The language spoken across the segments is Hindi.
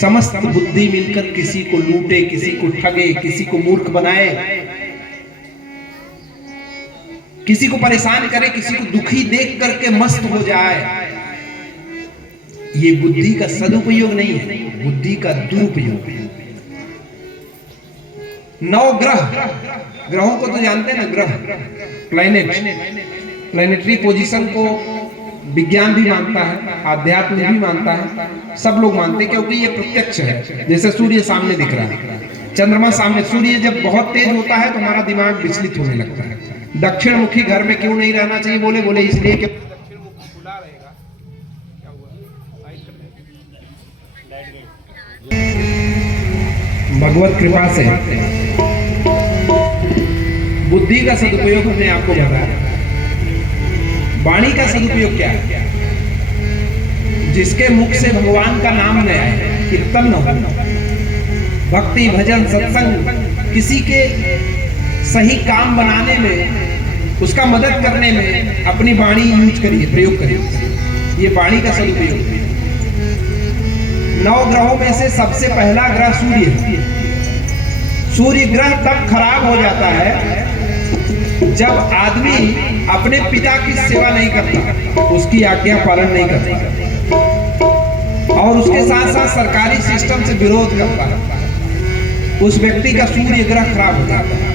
समस्त बुद्धि मिलकर किसी को लूटे, किसी को ठगे, किसी को मूर्ख बनाए, किसी को परेशान करे, किसी को दुखी देख करके मस्त हो जाए, ये बुद्धि का सदुपयोग नहीं है, बुद्धि का दुरुपयोग है। 9 ग्रहों को तो जानते हैं ना, ग्रह प्लैनेटरी पोजीशन को विज्ञान भी मानता है, आध्यात्म भी मानता है, सब लोग मानते हैं क्योंकि ये प्रत्यक्ष है। जैसे सूर्य सामने दिख रहा है, चंद्रमा सामने, सूर्य जब बहुत तेज होता है तो हमारा दिमाग विचलित होने लगता है। दक्षिण मुखी घर में क्यों नहीं रहना चाहिए, बोले इसलिए कि दक्षिण मुख खुला रहेगा। क्या हुआ? भगवत कृपा से बुद्धि का सदुपयोग हमने आपको बताया। वाणी का सदुपयोग क्या है? जिसके मुख से भगवान का नाम न आए, कीर्तन न हो, भक्ति भजन सत्संग, किसी के सही काम बनाने में, उसका मदद करने में अपनी वाणी यूज करिए, प्रयोग करिए, ये वाणी का सदुपयोग है। 9 ग्रहों में से सबसे पहला ग्रह सूर्य है। सूर्य ग्रह तब खराब हो जाता है जब आदमी अपने पिता की सेवा नहीं करता, उसकी आज्ञा पालन नहीं करता और उसके साथ साथ सरकारी सिस्टम से विरोध करता है, उस व्यक्ति का सूर्य ग्रह खराब हो जाता है।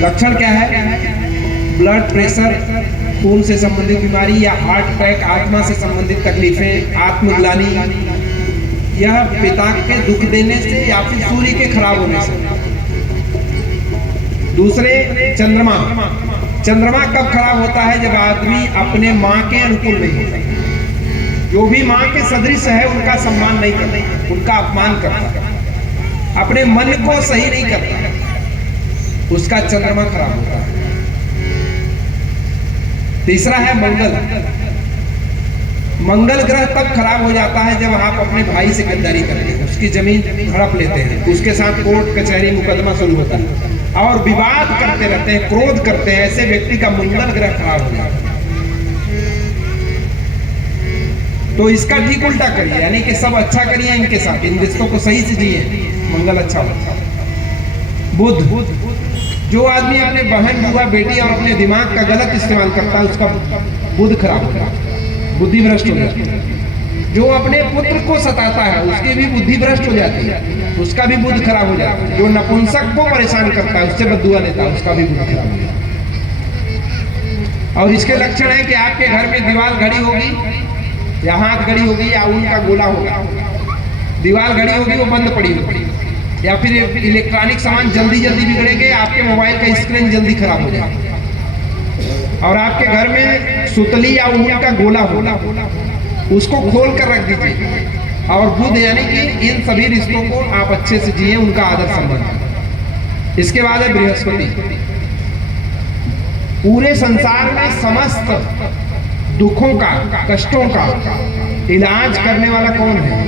लक्षण क्या है? ब्लड प्रेशर, खून से संबंधित बीमारी या हार्ट अटैक, आत्मा से संबंधित तकलीफें, आत्मग्लानि, यह पिता के दुख देने से या फिर सूर्य के खराब होने से। दूसरे चंद्रमा कब खराब होता है? जब आदमी अपने माँ के अनुकूल नहीं होता, जो भी माँ के सदृश है उनका सम्मान नहीं करता, उनका अपमान करता, अपने मन को सही नहीं करता, उसका चंद्रमा खराब होता है। तीसरा है मंगल ग्रह तब खराब हो जाता है जब आप अपने भाई से गद्दारी करते हैं, उसकी जमीन हड़प लेते हैं, उसके साथ कोर्ट कचहरी मुकदमा शुरू होता है और विवाद करते रहते हैं, क्रोध करते हैं, ऐसे व्यक्ति का मंगल ग्रह खराब हो जाता है। तो इसका ठीक उल्टा करिए, यानी कि सब अच्छा करिए इनके साथ, इन रिश्तों को सही से जिए, मंगल अच्छा होता है। बुध, जो आदमी अपने बहन बुआ बेटी और अपने दिमाग का गलत इस्तेमाल करता है उसका बुध खराब होता है, बुद्धि भ्रष्ट हो जाती है। जो अपने पुत्र को सताता है उसकी भी बुद्धि भ्रष्ट हो जाती है, उसका भी बुध खराब हो जाता है। जो नपुंसक को परेशान करता है, उससे बद्दुआ लेता है, उसका भी बुध खराब हो जाता है। और इसके लक्षण है कि आपके घर में दीवार घड़ी होगी या हाथ घड़ी होगी या ऊन का गोला होगा, दीवार घड़ी होगी वो बंद पड़ी होगी, या फिर इलेक्ट्रॉनिक सामान जल्दी बिगड़ेंगे, आपके मोबाइल का स्क्रीन जल्दी खराब हो जाएगा। और आपके घर में सुतली या ऊन का गोला होगा, उसको खोल कर रख दीजिए। और बुध यानी कि इन सभी रिश्तों को आप अच्छे से जिए, उनका आदर सम्मान। इसके बाद है बृहस्पति। पूरे संसार में समस्त दुखों का, कष्टों का इलाज करने वाला कौन है?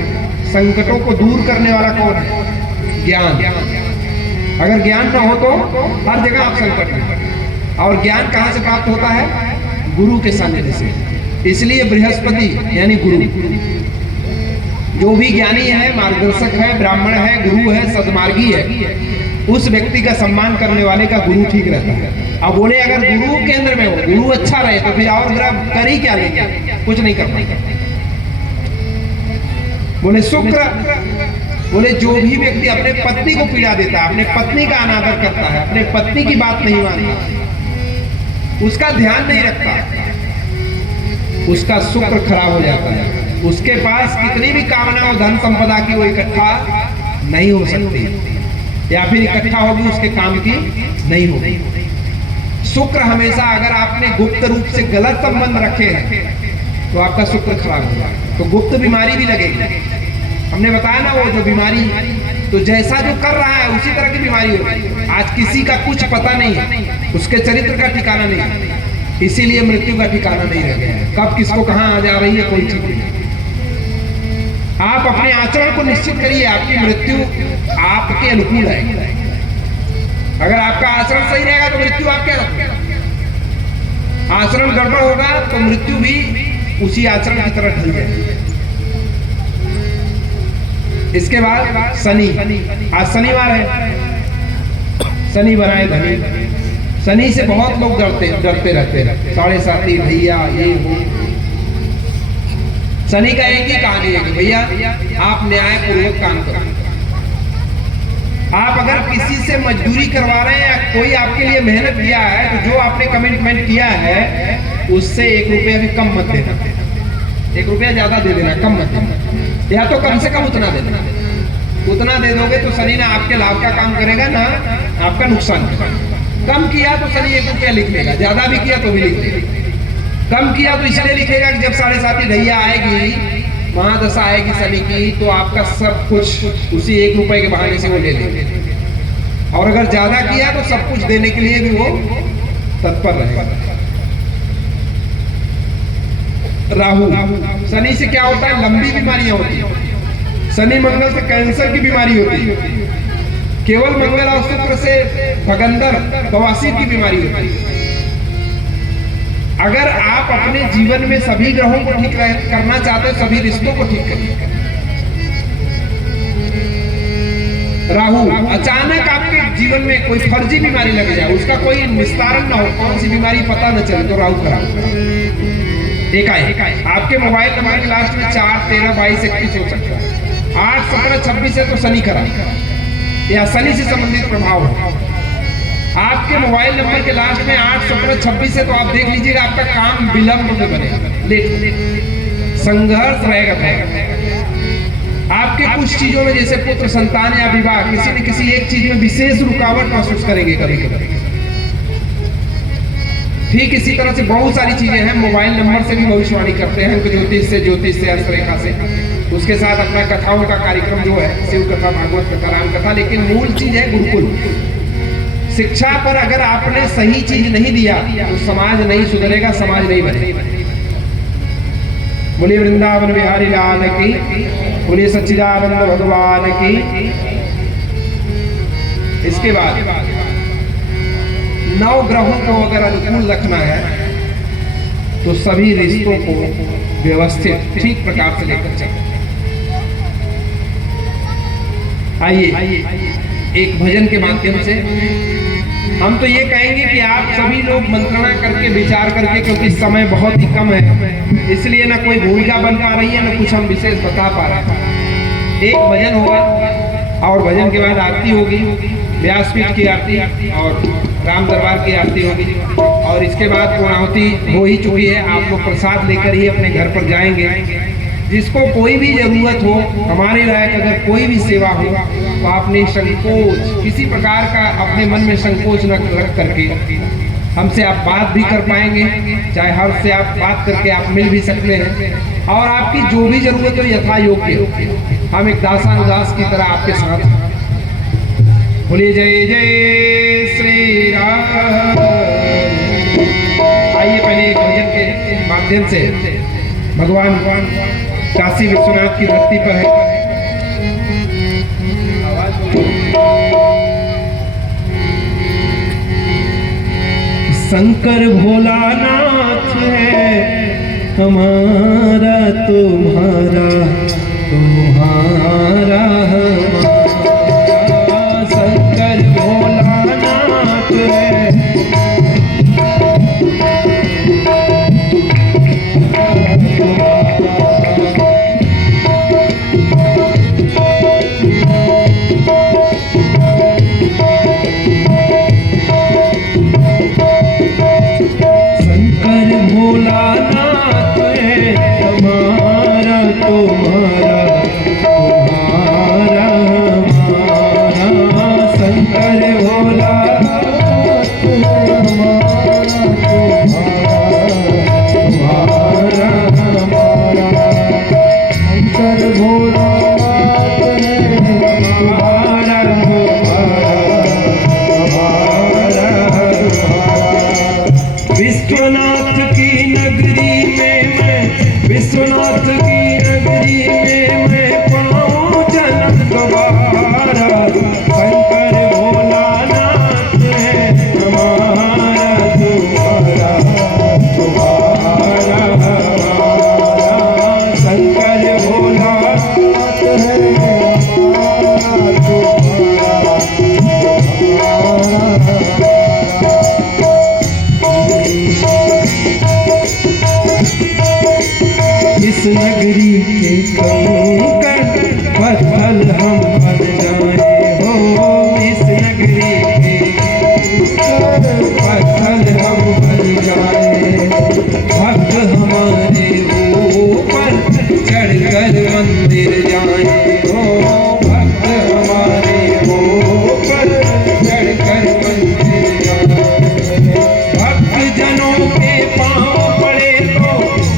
संकटों को दूर करने वाला कौन है? ज्ञान। अगर ज्ञान न हो तो हर जगह आप संकट में। और ज्ञान कहां से प्राप्त होता है? गुरु के सानिध्य से। इसलिए बृहस्पति यानी गुरु, जो भी ज्ञानी है, मार्गदर्शक है, ब्राह्मण है, गुरु है, सद्मार्गी है, उस व्यक्ति का सम्मान करने वाले का गुरु ठीक रहता है। अब बोले अगर गुरु केंद्र में हो, गुरु अच्छा रहे तो फिर और ग्रह कर ही क्या लेंगे? कुछ नहीं कर पाएंगे। बोले शुक्र, बोले जो भी व्यक्ति अपने पत्नी को पीड़ा देता है, अपने पत्नी का अनादर करता है, अपने पत्नी की बात नहीं मानता, उसका ध्यान नहीं रखता, उसका शुक्र खराब हो जाता है। उसके पास कितनी भी कामना और धन संपदा की वो इकट्ठा नहीं हो सकती, या फिर इकट्ठा होगी उसके काम की नहीं होगी। शुक्र हमेशा, अगर आपने गुप्त रूप से गलत संबंध रखे हैं तो आपका शुक्र खराब होगा, तो गुप्त बीमारी भी लगेगी। हमने बताया ना वो जो बीमारी, तो जैसा जो कर रहा है उसी तरह की बीमारी होगी। आज किसी का कुछ पता नहीं है, उसके चरित्र का ठिकाना नहीं है, इसीलिए मृत्यु का ठिकाना नहीं रह गया है। कब किसको कहां आ जा रही है कोई ठीक नहीं। आप अपने आचरण को निश्चित करिए, आपकी मृत्यु आपके अनुकूल है। अगर आपका आचरण सही रहेगा तो मृत्यु आपके अनुकूल, आचरण गड़बड़ होगा तो मृत्यु भी उसी आचरण की तरह ढल जाएगी। इसके बाद शनि, आज शनिवार है, शनि बनाए धनी। शनि से बहुत लोग डरते रहते हैं, 7.5 भैया ये वो। शनि का एक ही कहानी है कि भैया आप न्यायपूर्वक काम करो। आप अगर किसी से मजदूरी करवा रहे हैं या कोई आपके लिए मेहनत किया है तो जो आपने कमिटमेंट किया है उससे 1 रुपया भी कम मत देना, 1 रुपया ज्यादा दे देना, कम मत देना, या तो कम से कम उतना दे देना। उतना दे दोगे तो शनि ना आपके लाभ का काम करेगा ना आपका नुकसान करेगा। कम किया तो शनि 1 रुपया लिख लेगा, ज्यादा भी किया तो भी लिख लेगा। कम किया तो इसलिए लिखेगा कि जब 7.5 ढैया आएगी, महादशा आएगी शनि की, तो आपका सब कुछ उसी 1 रुपए के बहाने से वो ले लेगा। और अगर ज्यादा किया तो सब कुछ देने के लिए भी वो तत्पर रहेगा। राहु, शनि से क्या होता है? लंबी बीमारियां होती है। शनि मंगल से कैंसर की बीमारी होती है। केवल मंगल और शुक्र से भगंदर बवासीर की बीमारी होती है। अगर आप अपने जीवन में सभी ग्रहों को ठीक करना चाहते हो, सभी रिश्तों को ठीक करिए। राहु, अचानक आपके जीवन में कोई फर्जी बीमारी लग जाए, उसका कोई निस्तारण ना हो, कौन सी बीमारी पता न चले, तो राहु खराब। एकाएक आपके मोबाइल नंबर के लास्ट में 4, 13, 22, 21 हो सकता है। 8, 17, 26 है तो शनि खराब या शनि से संबंधित प्रभाव है। आपके मोबाइल नंबर के लास्ट में 8, 17, 26 है तो आप देख लीजिएगा आपका काम विलंब में बनेगा, लेट, संघर्ष रहेगा। आपके कुछ चीजों में जैसे पुत्र संतान या विवाह, किसी न किसी एक चीज में विशेष रुकावट महसूस करेंगे कभी कभी। ठीक इसी तरह से बहुत सारी चीजें हैं। मोबाइल नंबर से भी भविष्यवाणी करते हैं, ज्योतिष से, हस्तरेखा से। उसके साथ अपना कथाओं का कार्यक्रम जो है, शिव कथा, भागवत कथा, राम कथा। लेकिन मूल चीज है गुरुकुल शिक्षा। पर अगर आपने सही चीज नहीं दिया तो समाज नहीं सुधरेगा, समाज नहीं बनेगा। बोलिए वृंदावन बिहारी लाल की, बोलिए सच्चिदानंद भगवान की। इसके बाद 9 ग्रहों को अगर अनुकूल रखना है तो सभी रिश्तों को व्यवस्थित ठीक प्रकार से लेकर चलें। आइए एक भजन के माध्यम से हम तो ये कहेंगे कि आप सभी लोग मंत्रणा करके, विचार करके, क्योंकि समय बहुत ही कम है, इसलिए ना कोई भूमिका बन पा रही है, ना कुछ हम विशेष बता पा रहे हैं। एक भजन होगा और भजन के बाद आरती होगी, व्यासपीठ की आरती और राम दरबार की आरती होगी। और इसके बाद पूर्णाहुति हो ही चुकी है। आप लोग प्रसाद लेकर ही अपने घर पर जाएंगे। जिसको कोई भी जरूरत हो, हमारे लायक अगर कोई भी सेवा हो, तो आपने संकोच, किसी प्रकार का अपने मन में संकोच न रख करके हमसे आप बात भी कर पाएंगे। चाहे हर से आप बात करके आप मिल भी सकते हैं। और आपकी जो भी जरूरत हो यथा योग्य, हम एक दासानुदास की तरह आपके साथ। बोलिए जय जय श्री राम। आइए पहले एक भजन के माध्यम से भगवान काशी विश्वनाथ की धरती पर है। शंकर भोलानाथ है हमारा, तुम्हारा तुम्हारा हमारा। शंकर भोलानाथ है भोलानाथ है हमारा, तुम्हारा तुम्हारा पत्थर हम बन जाए हो इस नगरी के, पत्थर हम बन जाए, भक्त हमारे ऊपर चढ़कर मंदिर जाए हो, भक्त हमारे ऊपर चढ़कर मंदिर जाए, भक्त जनों के पांव पड़े तो,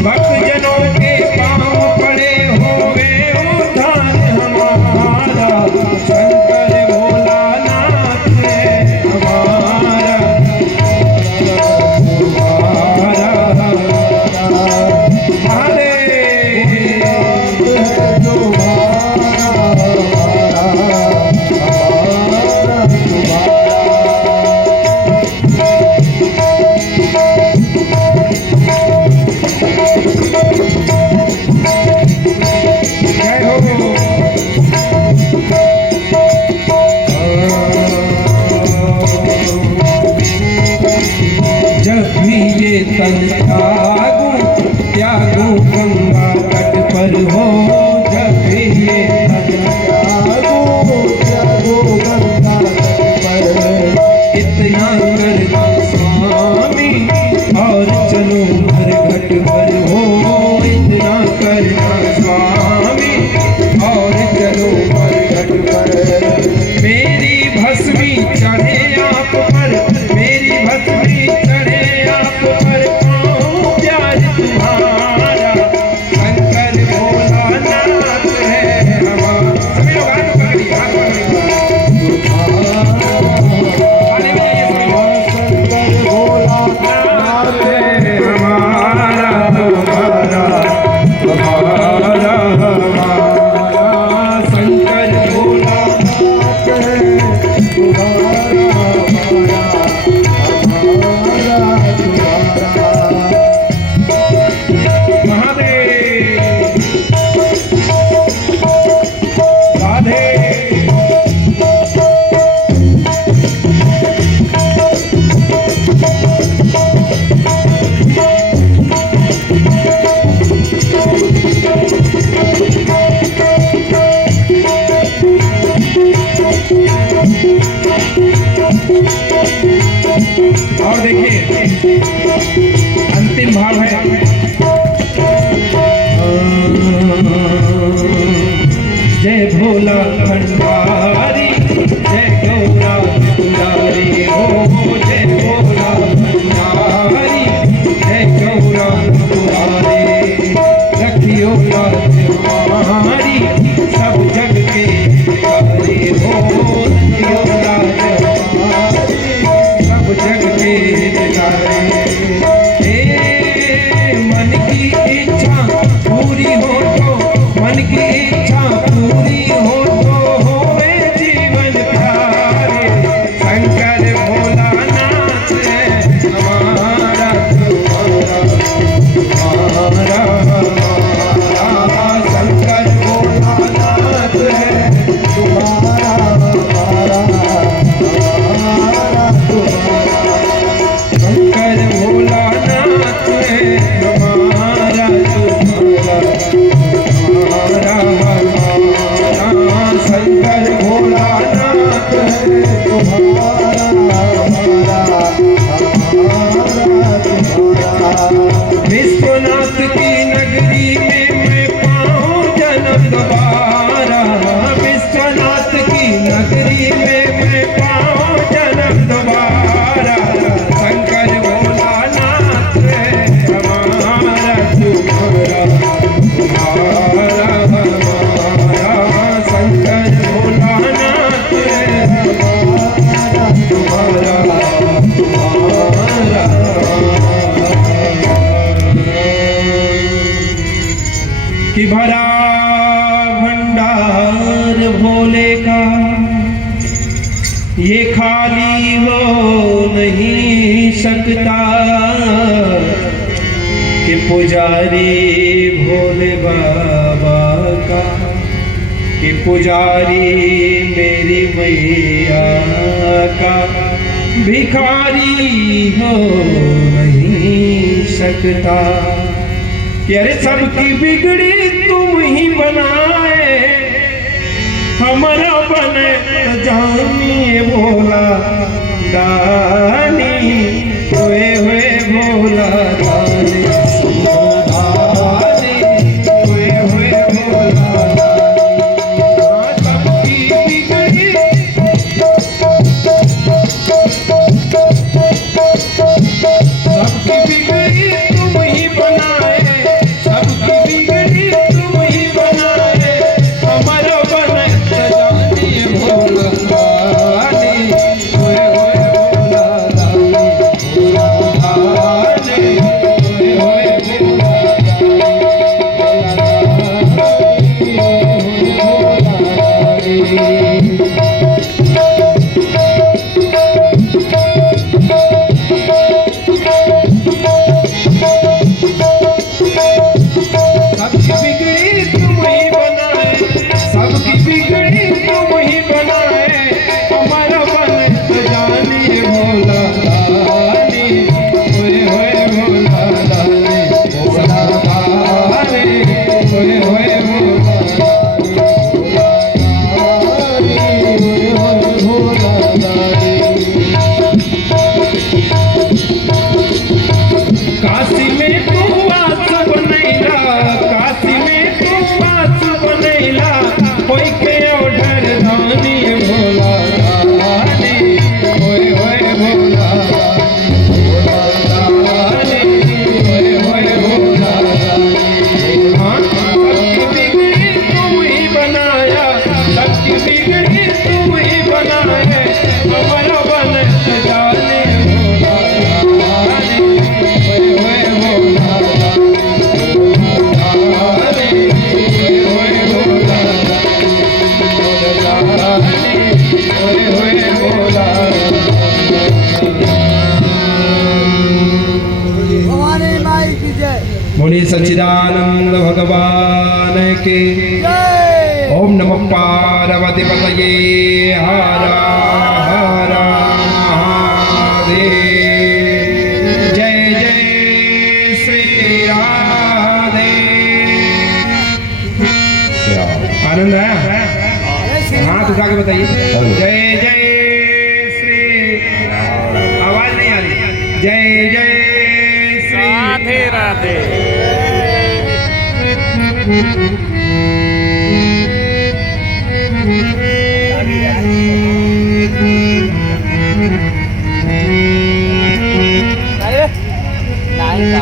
भक्त जनों के पांव पड़े होवे उद्धार हमारा, शंकर भोलानाथ है हमारा, तन त्यागू गंगा तट पर हो, जब भी ये तन त्यागू गंगा तट पर, इतना करना स्वामी और चलो मरघट पर हो, इतना करना स्वामी और चलो मरघट पर, मेरी भस्मी चढ़े आप पर, मेरी भस्मी चढ़े आप पर, प्यार तुम्हारा शंकर भोलानाथ है हमारा, सभी लोग हाथ पकड़िए, हाथ पकड़िए, शंकर भोलानाथ है हमारा, हमारा हमारा हमारा, शंकर भोलानाथ है तुम्हारा, और देखिए अंतिम भाव है, जय भोला भंडारी, जय गौरा दुलारी हो, जय भोला भंडारी, जय गौरा दुलारी, रखियो लाज हमारी सब जग के भिखारी हो, रखियो लाज हमारी सब जग के भिखारी, मन की इच्छा पूरी हो तो, मन की इच्छा पूरी हो तो होवे जीवन प्यारे, शंकर भोलानाथ है हमारा, तुम्हारा हमारा हमारा, शंकर भोलानाथ है तुम्हारा, हमारा हमारा तुम्हारा, शंकर भोलानाथ है हमारा, तुम्हारा हमारा हमारा, शंकर भोलानाथ है तुम्हारा, हमारा हमारा तुम्हारा, विश्वनाथ की नगरी में मैं पाऊं जन्म दोबारा, विश्वनाथ की नगरी में मैं पाऊं जन्म दोबारा, शंकर भोलानाथ है हमारा, तुम्हारा हमारा हमारा, शंकर भोलानाथ है हमारा, तुम्हारा हमारा, कि भरा भंडार भोले का ये खाली हो नहीं सकता, कि पुजारी भोले बाबा का, कि पुजारी मेरी मैया का, भिखारी हो नहीं सकता, कि अरे सबकी बिगड़ी तुम ही बनाए, जानिए भोला दानी, हुए भोला दानी, दानी, हुए भोला दानी। सबकी बिगड़ी तुम ही बनाए, सबकी बिगड़ी तुम ही बनाए, हमारा बन जानिए भोला दानी, हुए भोला दानी, दानी, हुए भोला सबकी बिगड़ी तुम ही बनाए, सबकी बिगड़ी तुम ही बनाए, हमारा बन जानिए भोला दानी, हुए भोला दानी, भोला दानी, हुए भोला दानी। काशी में तू वास बनैला, काशी में तू वास बनैला, कोई के ओढ़र धानी भोला दानी, होए भोला दानी, होए भोला दानी। हाँ, सबकी बिगड़ी तुम ही बनाया, सबकी बिगड़ी तुम ही बनाया, हमारा बन जाने भोला दानी, होए भोला दानी, होए भोला दानी, होए भोला भवानी माई की जय। बोलिए सच्चिदानंद भगवान के। जय। ओम नमः पार्वती पतये, हर हर महादेव। जय जय श्री राधे। आनंद है, हाथ उठा के बताइए। जय जय श्री, आवाज नहीं आ रही। जय जय श्री राधे राधे। अरे नहीं का